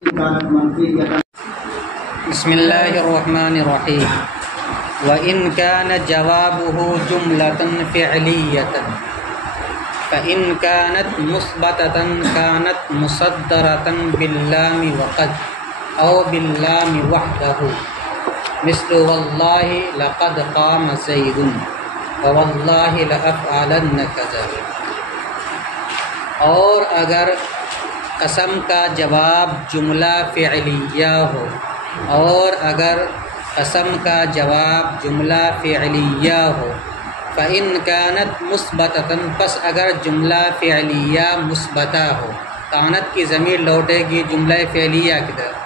بسم الله الرحمن الرحيم. وإن كان جوابه جملة فعلية فإن كانت مثبتة كانت مصدرة باللام وقد أو باللام وحده مثل والله لقد قام زيد ووالله لأفعلن كذا. اور اگر قسم کا جواب جملہ فعلیہ ہو، اور اگر قسم کا جواب جملہ فعلیہ ہو، فإن كانت مثبتة، پس اگر جملہ فعلیہ مثبتہ ہو، کانت کی ضمیر لوٹے گی جملہ فعلیہ کی طرف،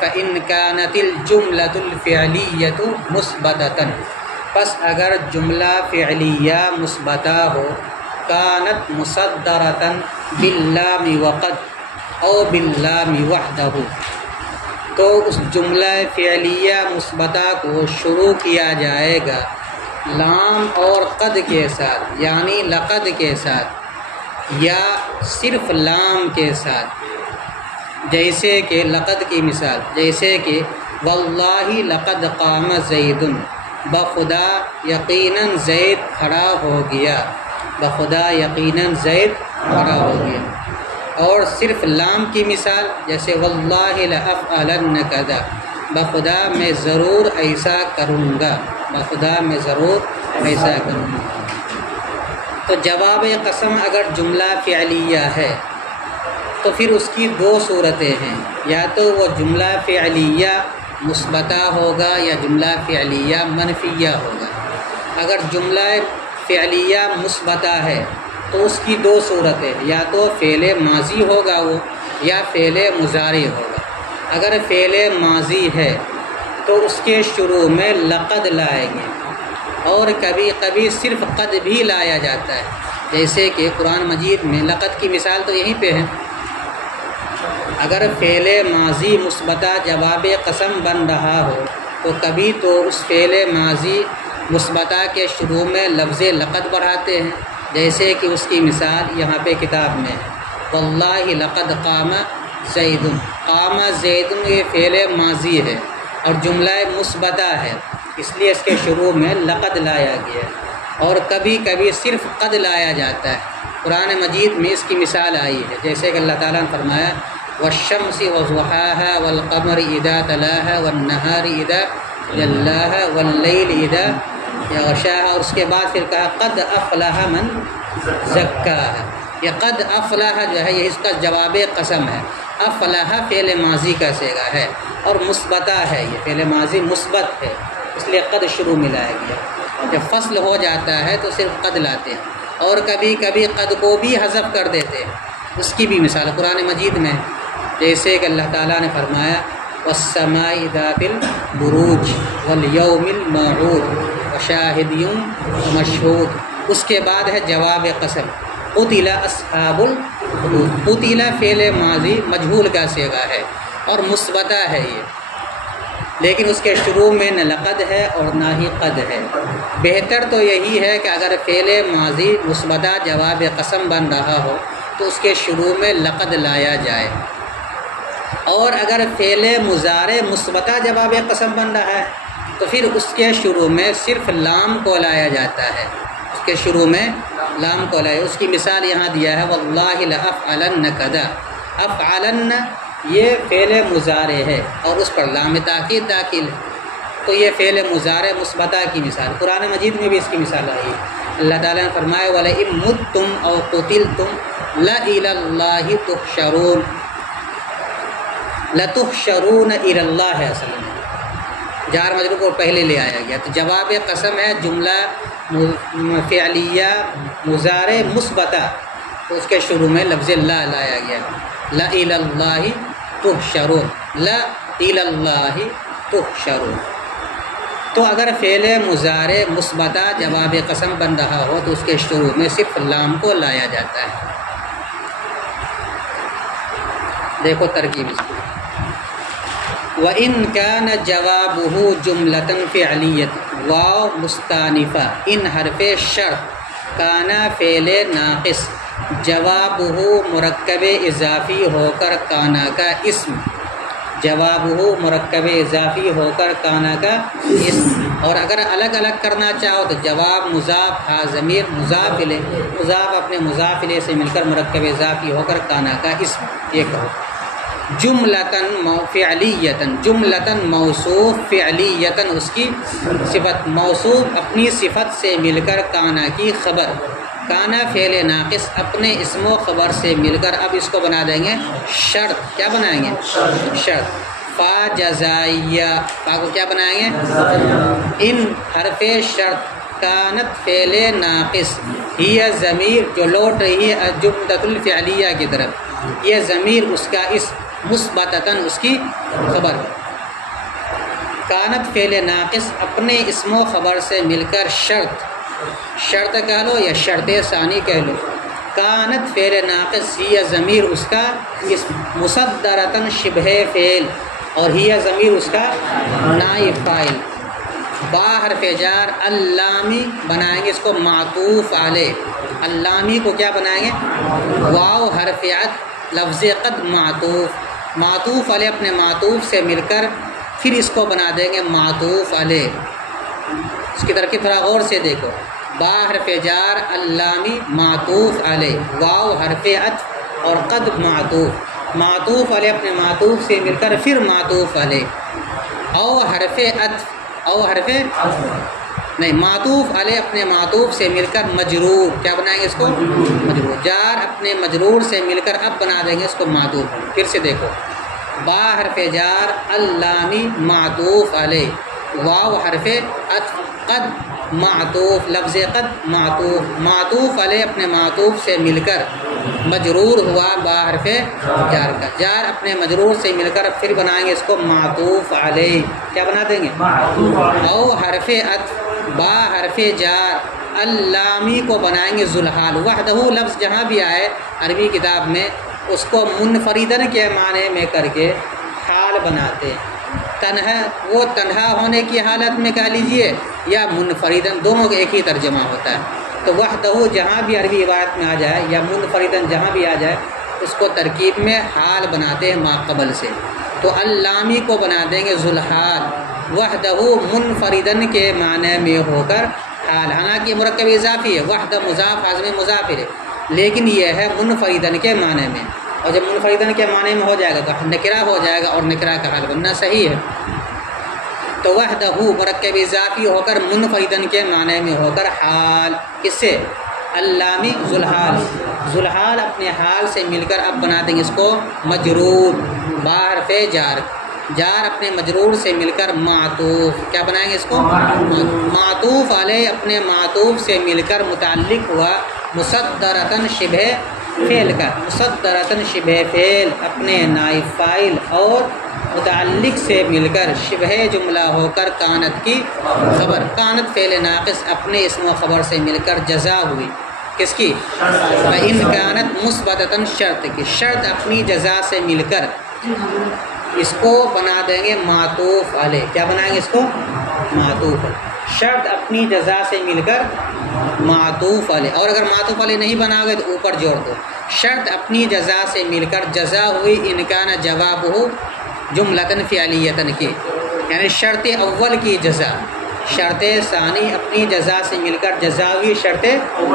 فإن كانت الجملة الفعلیة مثبتة، پس اگر جملہ فعلیہ مثبتہ ہو، کانت مصدرة باللام وقد او باللام وحدہ، تو اس جملہ فعلیہ مثبتہ کو شروع کیا جائے گا لام اور قد کے ساتھ، یعنی لقد کے ساتھ یا صرف لام کے ساتھ. جیسے کہ لقد کی مثال، جیسے کہ واللہ لقد قام زید، بخدا یقیناً زید کھڑا ہو گیا، بخدا یقیناً زید کھڑا ہو گیا. اور صرف لام کی مثال جیسے واللہ لأفعلن کذا، بخدا میں ضرور ایسا کروں گا، بخدا میں ضرور ایسا کروں گا. تو جواب قسم اگر جملہ فعلیہ ہے تو پھر اس کی دو صورتیں ہیں، یا تو وہ جملہ فعلیہ مثبتہ ہوگا یا جملہ فعلیہ منفیہ ہوگا. اگر جملہ فعلیہ مثبتہ ہے تو اس کی دو صورتیں، یا تو فعل ماضی ہوگا وہ، یا فعل مضارع ہوگا. اگر فعل ماضی ہے تو اس کے شروع میں لقد لائیں گے، اور کبھی کبھی صرف قد بھی لایا جاتا ہے، جیسے کہ قرآن مجید میں لقد کی مثال تو یہیں پہ ہے. اگر فعل ماضی مثبتہ جواب قسم بن رہا ہو تو کبھی تو اس فعل ماضی مثبتہ کے شروع میں لفظ لقد بڑھاتے ہیں، جیسے کہ اس کی مثال یہاں پہ کتاب میں ہے واللہ لقد قام زید، قام زید یہ فعل ماضی ہے اور جملہ مثبتہ ہے، اس لیے اس کے شروع میں لقد لایا گیا. اور کبھی کبھی صرف قد لایا جاتا ہے. قرآن مجید میں اس کی مثال آئی ہے، جیسے کہ اللہ تعالیٰ نے فرمایا والشمس وضحاها والقمر اذا تلاها والنهار اذا جلاها واللیل اذا یغشاها، اور اس کے بعد پھر کہا قد افلح من زکاها. یہ قد افلح جو ہے یہ اس کا جواب قسم ہے. افلح فعل ماضی کا صیغہ ہے اور مثبتہ ہے، یہ فعل ماضی مثبت ہے، اس لیے قد شروع میں لایا گیا. جب فصل ہو جاتا ہے تو صرف قد لاتے ہیں، اور کبھی کبھی قد کو بھی حذف کر دیتے ہیں. اس کی بھی مثال قرآن مجید میں، جیسے کہ اللہ تعالیٰ نے فرمایا والسماء ذات البروج والیوم الموعود وشاہد ومشہود. اس کے بعد ہے جواب قسم قتل اصحاب الحدود. قتل فعل ماضی مجہول کا صیغہ ہے اور مثبتہ ہے یہ، لیکن اس کے شروع میں نہ لقد ہے اور نہ ہی قد ہے. بہتر تو یہی ہے کہ اگر فعل ماضی مثبتہ جواب قسم بن رہا ہو تو اس کے شروع میں لقد لایا جائے، اور اگر فعل مضارع مثبتہ جواب قسم بن رہا ہے تو پھر اس کے شروع میں صرف لام کو لایا جاتا ہے، اس کے شروع میں لام کو لایا. اس کی مثال یہاں دیا ہے واللہ لأفعلن کذا. افعلن یہ فعل مضارع ہے اور اس پر لام تاکید داخل ہے، تو یہ فعل مضارع مثبتہ کی مثال. قرآن مجید میں بھی اس کی مثال آئی ہے. اللہ تعالیٰ نے فرمایا وَلَئِن مُتُّمْ أَوْ قُتِلْتُمْ لَإِلَى اللَّهِ تُحْشَرُونَ. لَتُحْشَرُونَ إِلَى اللَّهِ اصل میں جار مجرور کو پہلے لے آیا گیا. تو جواب قسم ہے جملہ فعلیہ مضارع مثبتہ، تو اس کے شروع میں لفظ لا لایا گیا، لا الی اللہ تحشرون، لا الی اللہ تحشرون. تو اگر فعل مضارع مثبتہ جواب قسم بن رہا ہو تو اس کے شروع میں صرف لام کو لایا جاتا ہے. دیکھو ترکیب اس کی. وَإِن كَانَ جَوَابُهُ جُمْلَةً فِعْلِيَّةً، واو مستانفہ، ان حرف شرط، کانا فعل ناقص، جواب ہو مرکب اضافی ہو کر کانا کا اسم، جواب ہو مرکب اضافی ہو کر کانا کا اسم، اور اگر الگ الگ کرنا چاہو تو جواب مضاف ہا ضمیر مضاف الیہ، مضاف اپنے مضاف الیہ سے مل کر مرکب اضافی ہو کر کانا کا اسم یہ کہو۔ جملتاً فعلیتاً، جملتاً موصوف، فعلیتاً اس کی صفت، موصوف اپنی صفت سے مل کر کانا کی خبر، کانا فعل ناقص اپنے اسم و خبر سے مل کر اب اس کو بنا دیں گے شرط، کیا بنائیں گے شرط، فا جزائیہ، فا کو کیا بنائیں گے ان حرف شرط، کانت فعل ناقص، یہ ضمیر جو لوٹ رہی ہے جملۃ الفعلیہ کی طرف، یہ ضمیر اس کا اس مثبتاً اس کی خبر، کانت فعل ناقص اپنے اسم و خبر سے مل کر شرط، شرط کہہ لو یا شرط ثانی کہہ لو، کانت فعل ناقص ہی ضمیر اس کا مصدرتاً شبہ فعل، اور ہی ضمیر اس کا نائب فاعل، با حرف جار اللامی بنائیں گے اس کو معطوف علیہ، اللامی کو کیا بنائیں گے واو حرف عطف، لفظ قد معطوف، معطوف علیہ اپنے معطوف سے مل کر پھر اس کو بنا دیں گے معطوف علیہ، اس کی ترکیب تھوڑا غور سے دیکھو، با حرف جار اللامی معطوف علیہ، واو حرف عطف اور قد معطوف، معطوف علیہ اپنے معطوف سے مل کر پھر معطوف علیہ، او حرف عطف، او حرف نہیں معطوف علیہ اپنے معطوف سے مل کر مجرور، کیا بنائیں گے اس کو مجرور، جار اپنے مجرور سے مل کر اب بنا دیں گے اس کو معطوف، پھر سے دیکھو، با حرف جار اللامی معطوف علیہ، واو حرف عطف، قد معطوف، لفظ قد معطوف، معطوف علیہ اپنے معطوف سے مل کر مجرور ہوا با حرف جار کا، جار اپنے مجرور سے مل کر پھر بنائیں گے اس کو معطوف علیہ، کیا بنا دیں گے او حرف عطف، با حرف جار اللامی کو بنائیں گے ذوالحال، وحدہ لفظ جہاں بھی آئے عربی کتاب میں اس کو منفردن کے معنی میں کر کے حال بناتے ہیں، تنہا وہ تنہا ہونے کی حالت میں کہہ لیجئے یا منفردن، دونوں کا ایک ہی ترجمہ ہوتا ہے، تو وحدہ جہاں بھی عربی عبارت میں آ جائے یا منفردن جہاں بھی آ جائے اس کو ترکیب میں حال بناتے ہیں ما قبل سے، تو اللامی کو بنا دیں گے ذوالحال، وحدہ منفردن کے معنی میں ہو کر حال، حالانکہ مرکب اضافی ہے، وحدہ مضاف حاضر مضاف ہے، لیکن یہ ہے منفردن کے معنی میں، اور جب منفردن کے معنی میں ہو جائے گا تو نکرہ ہو جائے گا اور نکرہ کا حال بننا صحیح ہے، تو وحدہ مرکب اضافی ہو کر منفردن کے معنی میں ہو کر حال، کس سے اللامی ذوالحال، ذوالحال اپنے حال سے مل کر اب بنا دیں گے اس کو مجرور، با حرف جار، جار اپنے مجرور سے مل کر معطوف، کیا بنائیں گے اس کو معطوف علیہ اپنے معطوف سے مل کر متعلق ہوا مصدرتاً شبہ فعل کا، مصدرتاً شبہ فعل اپنے نائب فاعل اور متعلق سے مل کر شبہ جملہ ہو کر کانت کی خبر، کانت فعل ناقص اپنے اسم و خبر سے مل کر جزا ہوئی، کس کی فإن کانت مثبتاً شرط کی، شرط اپنی جزا سے مل کر اس کو بنا دیں گے معطوف علیہ، کیا بنائیں گے اس کو معطوف، شرط اپنی جزا سے مل کر معطوف علیہ، اور اگر معطوف علیہ نہیں بنا گئے تو اوپر جوڑ دو، شرط اپنی جزا سے مل کر جزا ہوئی ان کان جواب ہو جملتاً فعلیتاً کی، یعنی شرط اول کی جزا، شرط ثانی اپنی جزا سے مل کر جزا ہوئی شرط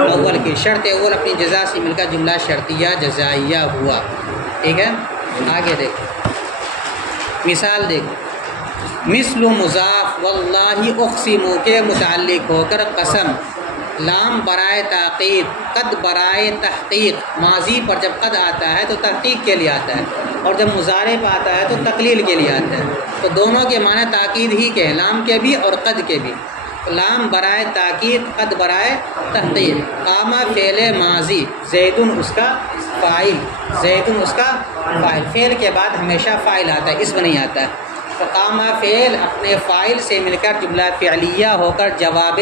اول کی، شرط اول اپنی جزا سے مل کر جملہ شرطیہ جزائیہ ہوا، ٹھیک ہے، آگے دیکھو مثال دیکھو، مثل مضاف واللہ اقسم کے متعلق ہو کر قسم، لام برائے تاکید، قد برائے تحقیق، ماضی پر جب قد آتا ہے تو تحقیق کے لیے آتا ہے اور جب مضارع پر آتا ہے تو تقلیل کے لیے آتا ہے، تو دونوں کے معنی تاکید ہی کے ہیں، لام کے بھی اور قد کے بھی، لام برائے تاکید، قد برائے تحقیق، قام فعل ماضی، زیدن اس کا فاعل، زیدن اس کا فاعل، فعل کے بعد ہمیشہ فاعل آتا ہے، اسم نہیں آتا ہے، تو قام فعل اپنے فاعل سے مل کر جملہ فعلیہ ہو کر جواب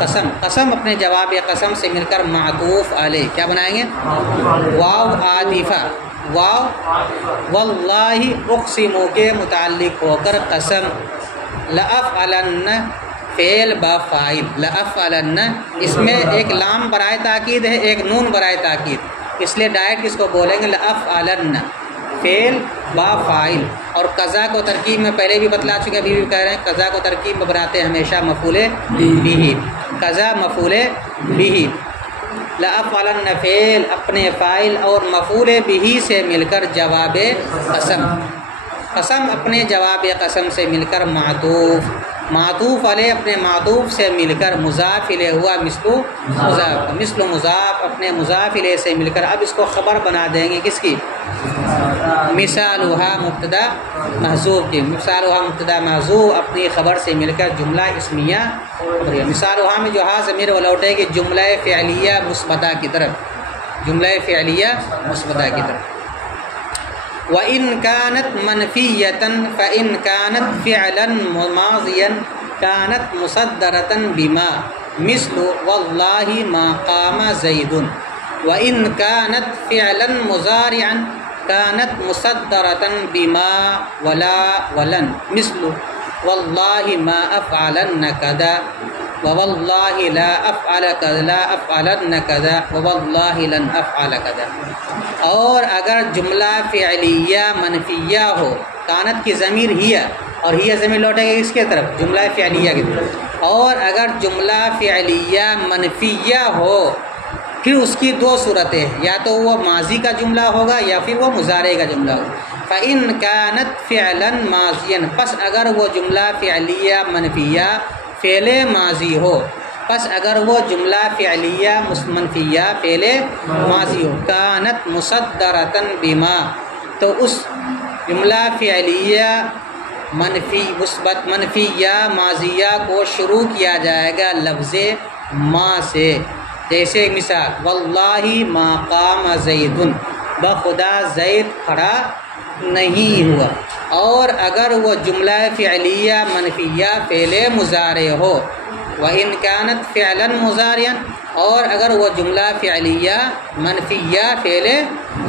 قسم، قسم اپنے جواب قسم سے مل کر معطوف علیہ، کیا بنائیں گے واو عاطفہ، واو واللہ اقسم کے متعلق ہو کر قسم، لأفعلن فعل با فاعل لأفعلن، اس میں ایک لام برائے تاکید ہے، ایک نون برائے تاکید، اس لیے ڈائریکٹ اس کو بولیں گے لأفعلن، فعل با فاعل۔ اور قضا کو ترکیب میں پہلے بھی بتلا چکے، ابھی بھی کہہ رہے ہیں قضا کو ترکیب میں بناتے ہیں ہمیشہ مفعول بہ، قضا مفعول بہ، لأفعلن فعل اپنے فاعل اور مفعول بہ سے مل کر جواب قسم، قسم اپنے جواب قسم سے مل کر معطوف، معطوف علیہ اپنے معطوف سے مل کر مضاف الیہ ہوا مثل مضاف اپنے مضاف الیہ سے مل کر اب اس کو خبر بنا دیں گے کس کی؟ مثالھا مبتدا محذوف کی، مثالھا مبتدا محذوف اپنی خبر سے مل کر جملہ اسمیہ خبریہ۔ مثالھا میں جو ہا ضمیر وہ لوٹے گی جملہ فعلیہ مثبتہ کی طرف، جملہ فعلیہ مثبتہ کی طرف۔ وَإِنْ كَانَتْ مَنْفِيَّةً فَإِنْ كَانَتْ فِعْلًا ماضيًا كَانَتْ مُصَدَّرَةً بِمَا مثل وَاللَّهِ مَا قَامَ زَيْدٌ۔ وَإِنْ كَانَتْ فِعْلًا مُضَارِعًا كَانَتْ مُصَدَّرَةً بِمَا وَلَا وَلَنْ مثل وَاللَّهِ مَا أَفْعَلَنَّ كَذَا وَوَاللَّهِ لَا أَفْعَلَنَّ كَذَا وَوَاللَّهِ لَنْ أَفْعَلَ كَذَا۔ اور اگر جملہ فعلیہ منفیہ ہو، کانت کی ضمیر ہی اور ہی ضمیر لوٹے گا اس کے طرف جملہ فعلیہ کی طرف، اور اگر جملہ فعلیہ منفیہ ہو پھر اس کی دو صورتیں ہیں، یا تو وہ ماضی کا جملہ ہوگا یا پھر وہ مضارع کا جملہ ہوگا۔ فَإِنْ كَانَتْ فِعْلًا ماضيًا، پس اگر وہ جملہ فعلیہ منفیہ فعل ماضی ہو، پس اگر وہ جملہ فعلیہ منفیہ فعل ماضی ہو، کانت مصدرتن بما، تو اس جملہ فعلیہ منفی مثبت منفیہ ماضیہ کو شروع کیا جائے گا لفظ ما سے، جیسے مثال واللہ ما قام زید، بخدا زید کھڑا نہیں ہوا۔ اور اگر وہ جملہ فعلیہ منفیہ فعل مضارع ہو، وَإِنْ كَانَتْ فِعْلًا مُضَارِعًا، اور اگر وہ جملہ فعلیہ منفیہ فعل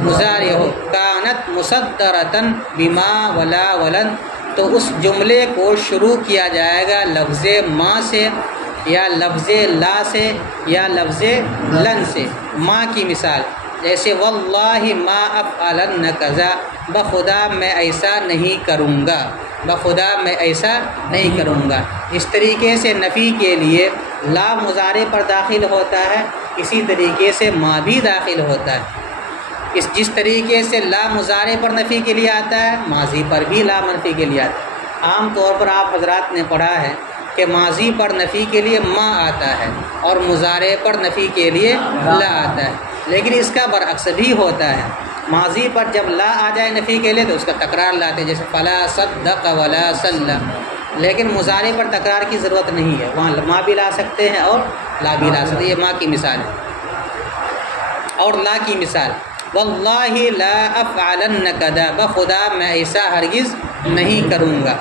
مضارع ہو، كَانَتْ مُصَدَّرَةً بِمَا وَلَا وَلَنْ، تو اس جملے کو شروع کیا جائے گا لفظ ما سے یا لفظ لا سے یا لفظ لن سے۔ ما کی مثال جیسے واللہ ما افعلن کذا، بخدا میں ایسا نہیں کروں گا، بخدا میں ایسا نہیں کروں گا۔ اس طریقے سے نفی کے لیے لا مضارع پر داخل ہوتا ہے، اسی طریقے سے ما بھی داخل ہوتا ہے۔ جس طریقے سے لا مضارع پر نفی کے لیے آتا ہے، ماضی پر بھی لا منفی کے لیے آتا ہے۔ عام طور پر آپ حضرات نے پڑھا ہے کہ ماضی پر نفی کے لیے ما آتا ہے اور مضارع پر نفی کے لیے لا آتا ہے، لیکن اس کا برعکس بھی ہوتا ہے۔ ماضی پر جب لا آ جائے نفی کے لیے تو اس کا تکرار لاتے ہیں، جیسے فلا صدق ولا صلی، لیکن مضارع پر تکرار کی ضرورت نہیں ہے، وہاں ما بھی لا سکتے ہیں اور لا بھی لا سکتے ہیں۔ یہ ما کی مثال ہے۔ اور لا کی مثال واللہ لا افعلن کذا، بخدا میں ایسا ہرگز نہیں کروں گا۔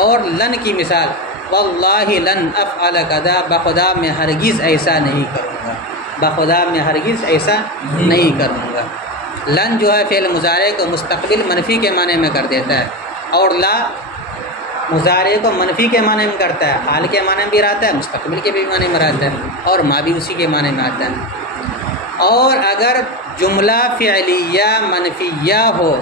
اور لن کی مثال واللہ لن افعل کذا، بخدا میں ہرگز ایسا نہیں کروں گا، بخدا میں ہرگز ایسا نہیں کروں گا۔ لن جو ہے فعل مضارع کو مستقبل منفی کے معنی میں کر دیتا ہے، اور لا مضارع کو منفی کے معنی میں کرتا ہے، حال کے معنی میں بھی رہتا ہے، مستقبل کے بھی معنی میں رہتا ہے، اور ما بھی اسی کے معنی میں آتا ہے۔ اور اگر جملہ فعلیہ منفیہ ہو،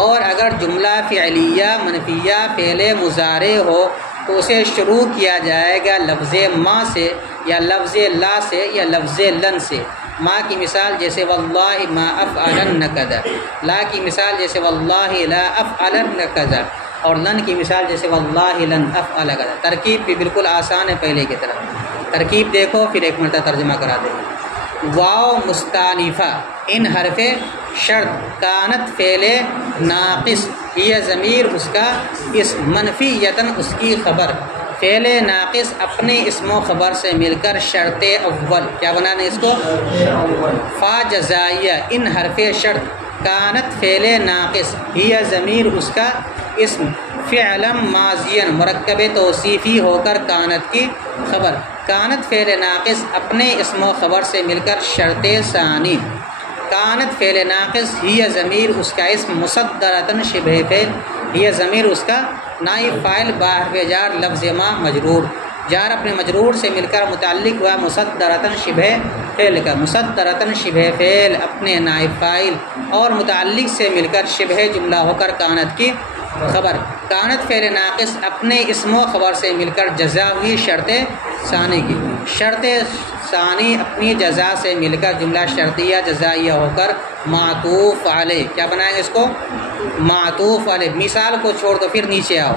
اور اگر جملہ فعلیہ منفیہ فعل مضارع ہو تو اسے شروع کیا جائے گا لفظ ما سے یا لفظ لا سے یا لفظ لن سے۔ ما کی مثال جیسے واللہ ما افعلن کذا، لا کی مثال جیسے واللہ لا افعلن کذا، اور لن کی مثال جیسے واللہ لن افعل کذا۔ ترکیب بھی بالکل آسان ہے پہلے کی طرح۔ ترکیب دیکھو پھر ایک مرتبہ ترجمہ کرا دیں گے۔ واو مستانفہ ان حرف شرط، کانت فعل ناقص، یہ ضمیر اس کا اسم، منفیتاً اس کی خبر، فعل ناقص اپنے اسم و خبر سے مل کر شرط اول، کیا بنانا اس کو؟ فا جزائیہ ان حرف شرط، کانت فعل ناقص، یہ ضمیر اس کا اسم، فعلا ماضیا مرکب توصیفی ہو کر کانت کی خبر، کانت فعل ناقص اپنے اسم و خبر سے مل کر شرط ثانی، کانت فعل ناقص ہی ضمیر اس کا اسم، مصدرتاً شبہ فعل، یہ ضمیر اس کا نائب فاعل باحرف جار لفظ ما مجرور، جار اپنے مجرور سے مل کر متعلق ہوا مصدرتاً شبہ فعل کا، مصدرتاً شبہ فعل اپنے نائب فاعل اور متعلق سے مل کر شبہ جملہ ہو کر کانت کی خبر، کانت فعل ناقص اپنے اسم و خبر سے مل کر جزا ہوئی شرط ثانی کی، شرط ثانی اپنی جزا سے مل کر جملہ شرطیہ جزائیہ ہو کر معطوف علیہ، کیا بنائیں گے اس کو؟ معطوف علیہ۔ مثال کو چھوڑ دو پھر نیچے آؤ،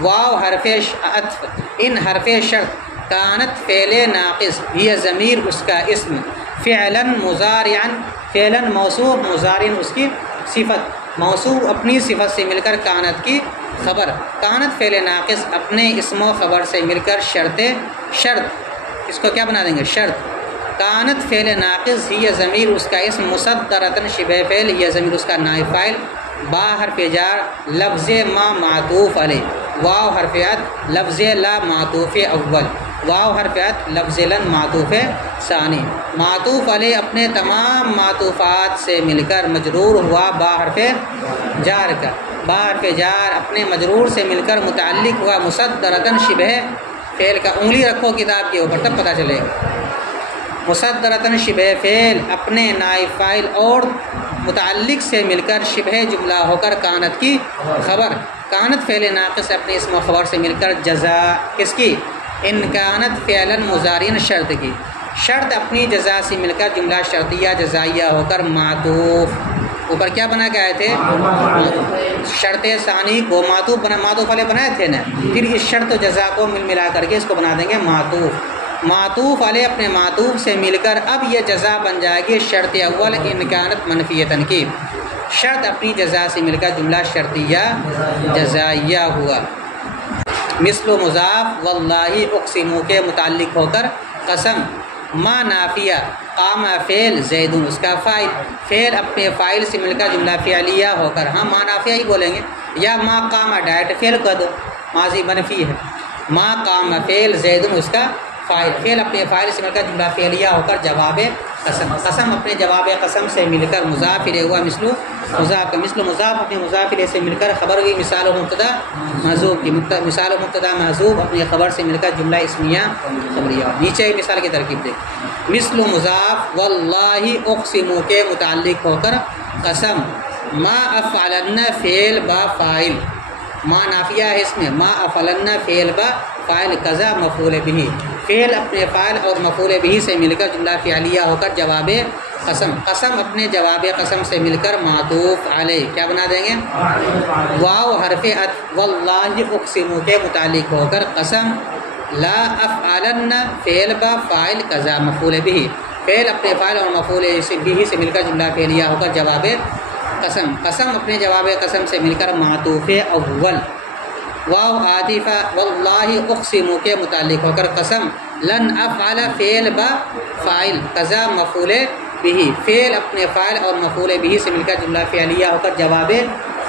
واو حرف عطف، ان حرف شرط کانت فعل ناقص، یہ ضمیر اس کا اسم، فعلاً مضارعاً، فعلاً موصوف، مضارعاً اس کی صفت، موصوف اپنی صفت سے مل کر کانت کی خبر، کانت فعل ناقص اپنے اسم و خبر سے مل کر شرط، اس کو کیا بنا دیں گے؟ شرط۔ کانت فعل ناقص یہ ضمیر اس کا اسم، مصدرتاً شبہ فعل یہ ضمیر اس کا نائب فاعل، با حرف جار لفظ ما معطوف علیہ، واو حرف عطف لفظ لا معطوف اول، واو حرف عطف لفظ لن معطوف ثانی، معطوف علیہ اپنے تمام معطوفات سے مل کر مجرور ہوا با حرف جار کا، با حرف جار اپنے مجرور سے مل کر متعلق ہوا مصدرتاً شبہ فعل کا، انگلی رکھو کتاب کے اوپر تب پتہ چلے گا، مصدرتاً شبہ فعل اپنے نائب فاعل اور متعلق سے مل کر شبہ جملہ ہو کر کانت کی خبر، کانت فعل ناقص اپنے اسم و خبر سے مل کر جزا کس کی؟ ان کانت فعلاً مضارعاً شرط کی، شرط اپنی جزا سے مل کر جملہ شرطیہ جزائیہ ہو کر معطوف، اوپر کیا بنا کے آئے تھے؟ شرط ثانی کو معطوف بنا، معطوف علیہ بنائے تھے نا، پھر اس شرط و جزا کو ملا کر کے اس کو بنا دیں گے معطوف، معطوف علیہ اپنے معطوف سے مل کر اب یہ جزا بن جائے گی شرط اول ان کانت منفیتاً کی، شرط اپنی جزا سے مل کر جملہ شرطیہ جزائیہ ہوا، مثل و مضاف واللہ اقسم کے متعلق ہو کر قسم، ما نافیہ قام فعل زید اس کا فاعل، فعل اپنے فاعل سے مل کر جملہ فعلیہ ہو کر، ہاں ما نافیہ ہی بولیں گے، یا ما قام ڈائریکٹ فعل کر دو، ماضی منفی ہے، ما قام فعل زید اس کا فاعل، فعل اپنے فاعل سے مل کر جملہ فعلیہ ہو کر جواب قسم، قسم اپنے جواب قسم سے مل کر مضاف الیہ ہوا مثل مضاف کا، مثل مضاف اپنے مضاف الیہ سے مل کر خبر ہوئی مثال و مبتدا محذوف کی، مثال و مبتدا محذوف اپنے خبر سے مل کر جملہ اسمیہ خبریہ، نیچے مثال کی ترکیب دیکھ، مثل مضاف واللہ اقسم کے متعلق ہو کر قسم، ما افعلن فعل با فاعل، ما نافیہ ہے اس میں، ما افعلن فعل با فاعل کذا مفعول به، فعل اپنے فاعل اور مفعول به سے مل کر جملہ فعلیہ ہو کر جواب قسم، قسم اپنے جواب قسم سے مل کر معطوف علیہ کیا بنا دیں گے؟ واو حرف عطف واللہ اقسم کے متعلق ہو کر قسم، لا افعلن فعل با فاعل کذا مفعول به، فعل اپنے فاعل اور مفعول به سے مل کر جملہ فعلیہ ہو کر جواب قسم، قسم اپنے جواب قسم سے مل کر معطوف اول، واو عاطفہ واللہ اقسم کے متعلق ہو کر قسم، لن افعل فعل با فاعل کذا مفعول به، فعل اپنے فاعل اور مفعول به سے مل کر جملہ فعلیہ ہو کر جواب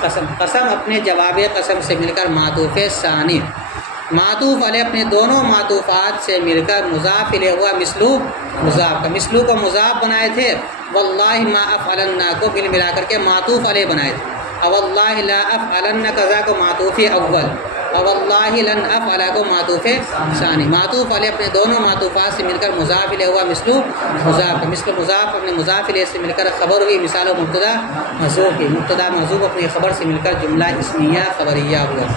قسم، قسم اپنے جواب قسم سے مل کر معطوف ثانی، معطوف علیہ اپنے دونوں معطوفات سے مل کر مضاف الیہ ہوا مثلو مضاف کا، مثلو کو مضاف بنائے تھے، واللہ ما افعلن کو مل ملا کر کے معطوف علیہ بنائے تھے، واللہ لا افعلن قضا کو معطوف اول، واللہ لن افعل کو معطوف ثانی، معطوف علیہ اپنے دونوں معطوفات سے مل کر مضاف الیہ ہوا مثلو مضاف کا، مثل مضاف اپنے مضاف الیہ سے مل کر خبر ہوئی مثال و مبتدا محذوف کی، مبتدا محذوف اپنی خبر سے مل کر جملہ اسمیہ خبریہ ہوا۔